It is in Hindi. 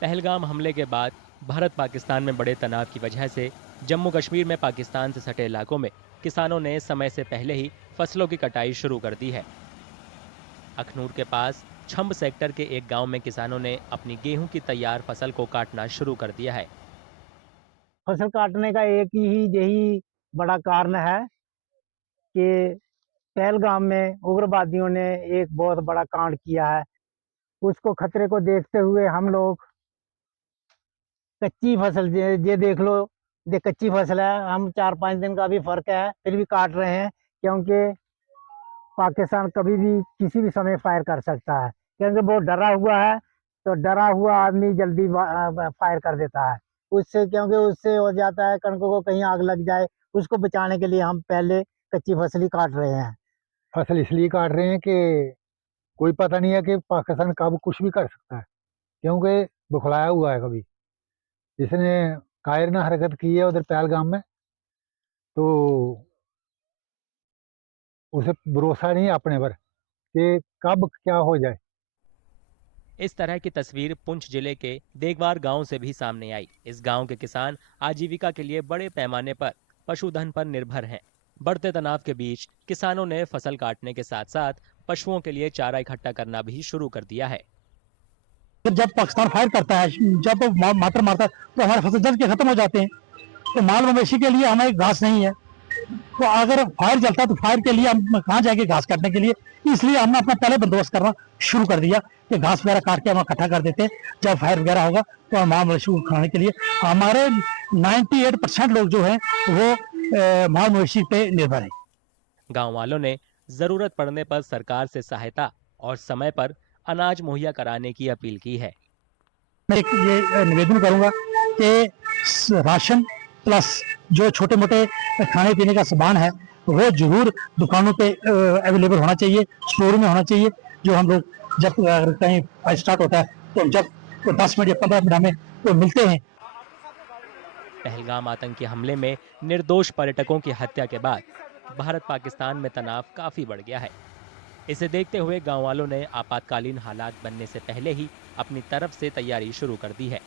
पहलगाम हमले के बाद भारत पाकिस्तान में बड़े तनाव की वजह से जम्मू कश्मीर में पाकिस्तान से सटे इलाकों में किसानों ने समय से पहले ही फसलों की कटाई शुरू कर दी है। अखनूर के पास छंब सेक्टर के एक गांव में किसानों ने अपनी गेहूं की तैयार फसल को काटना शुरू कर दिया है। फसल काटने का एक ही यही बड़ा कारण है कि पहलगाम में उग्रवादियों ने एक बहुत बड़ा कांड किया है। उसको खतरे को देखते हुए हम लोग कच्ची फसल ये देख लो, ये कच्ची फसल है। हम 4-5 दिन का भी फर्क है, फिर भी काट रहे हैं, क्योंकि पाकिस्तान कभी भी किसी भी समय फायर कर सकता है। क्योंकि वो डरा हुआ है, तो डरा हुआ आदमी जल्दी फायर कर देता है। उससे क्योंकि उससे हो जाता है कणकों को कहीं आग लग जाए, उसको बचाने के लिए हम पहले कच्ची फसल ही काट रहे हैं। फसल इसलिए काट रहे हैं कि कोई पता नहीं है कि पाकिस्तान कब कुछ भी कर सकता है, क्योंकि बुखलाया हुआ है। कभी जिसने कायरना हरकत की है उधर पहलगाम में, तो उसे भरोसा नहीं है अपने पर कि कब क्या हो जाए। इस तरह की तस्वीर पुंछ जिले के देगवार गांव से भी सामने आई। इस गांव के किसान आजीविका के लिए बड़े पैमाने पर पशुधन पर निर्भर हैं। बढ़ते तनाव के बीच किसानों ने फसल काटने के साथ साथ पशुओं के लिए चारा इकट्ठा करना भी शुरू कर दिया है। जब पाकिस्तान फायर करता है, जब वो मात्र मारता है, तो हमारे फसल जल के खत्म हो जाते हैं। तो माल मवेशी के लिए हमें घास नहीं है, तो अगर फायर चलता है तो फायर के लिए हम कहाँ जाएंगे घास काटने के लिए। इसलिए हमने अपना पहले बंदोबस्त करना शुरू कर दिया कि घास वगैरह काट के हम इकट्ठा कर देते हैं। जब फायर वगैरह होगा तो हम माल मवेशी को खाने के लिए, हमारे 98% लोग जो है वो माल मवेशी पे निर्भर है। गांव वालों ने जरूरत पड़ने पर सरकार से सहायता और समय पर अनाज मुहैया कराने की अपील की है। मैं एक ये निवेदन करूंगा कि राशन प्लस जो छोटे मोटे खाने पीने का सामान है वो जरूर दुकानों पे अवेलेबल होना चाहिए, स्टोर में होना चाहिए। जो हम लोग जब अगर कहीं स्टार्ट होता है तो जब 10 मिनट या 15 मिनट हमें तो मिलते हैं। पहलगाम आतंकी हमले में निर्दोष पर्यटकों की हत्या के बाद भारत पाकिस्तान में तनाव काफी बढ़ गया है। इसे देखते हुए गांव वालों ने आपातकालीन हालात बनने से पहले ही अपनी तरफ से तैयारी शुरू कर दी है।